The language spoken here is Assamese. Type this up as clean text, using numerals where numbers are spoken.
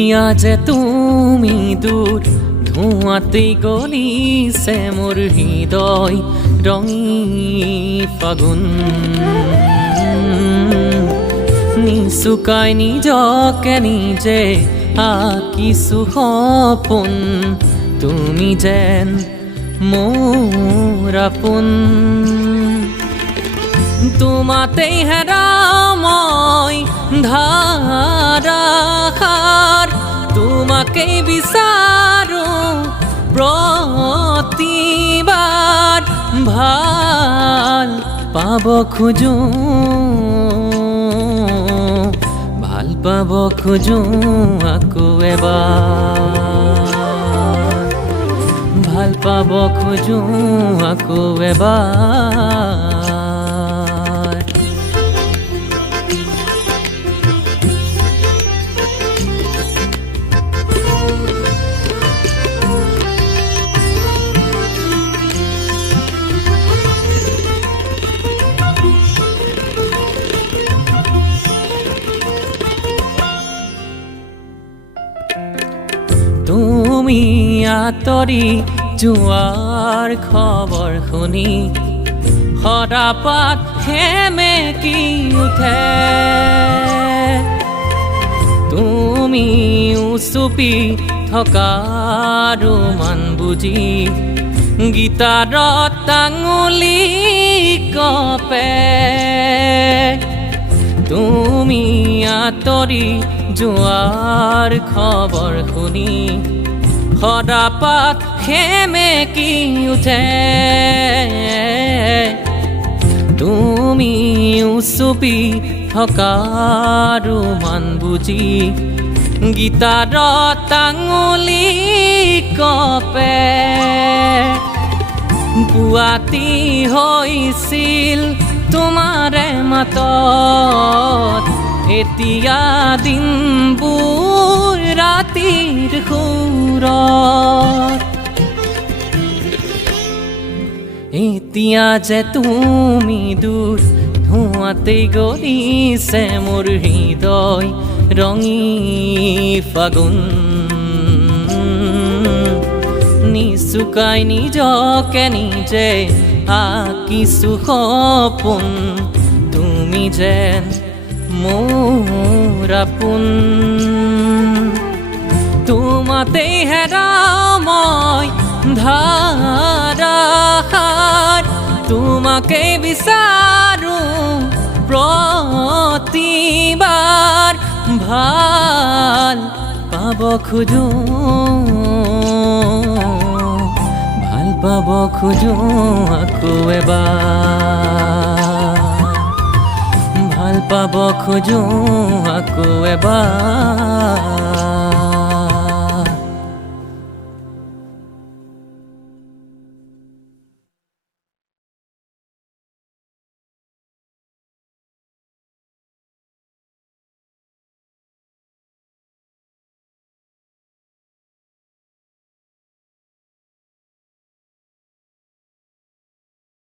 এতিয়া যে তুমি দূৰ ধোঁৱাতেই গলিছে মোৰ হৃদয় ৰঙী ফাগুন নিচুকাই নিজকে নিজে আঁকিছো সপোন তুমি যেন মোৰ আপোন তোমাতেই হেৰাও মই ধাৰাসাৰ তোমাকেই বিচাৰো প্ৰতিবাৰ ভাল পাব খোজো ভাল পাব খোজো আকৌ এবাৰ ভাল পাব খোজো আকৌ এবাৰ তুমি আঁতৰি যোৱাৰ খবৰ শুনি সদাপাত সেমেকি উঠে তুমি উচুপি থকাৰ মান বুজি গীটাৰত আঙুলি কপে তুমি আঁতৰি যোৱাৰ খবৰ শুনি সদাপাত সেমেকি উঠে তুমি উচুপি থকাৰ মান বুজি গীটাৰত আঙুলি কপে পুৱাতি হৈছিল তোমাৰে মাতত এতিয়া দিনবোৰ ৰাতিৰ সুৰত এতিয়া যে তুমি দূৰ ধোঁৱাতেই গলিছে মোৰ হৃদয় ৰঙী ফাগুন নিচুকাই নিজকে নিজে আঁকিছো সপোন তুমি যেন মোৰ আপোন তোমাতেই হেৰাও মই ধাৰাসাৰ তোমাকেই বিচাৰো প্ৰতিবাৰ ভাল পাব খোজো ভাল পাব খোজো আকৌ এবাৰ ভাল পাব খোজো আকৌ এবাৰ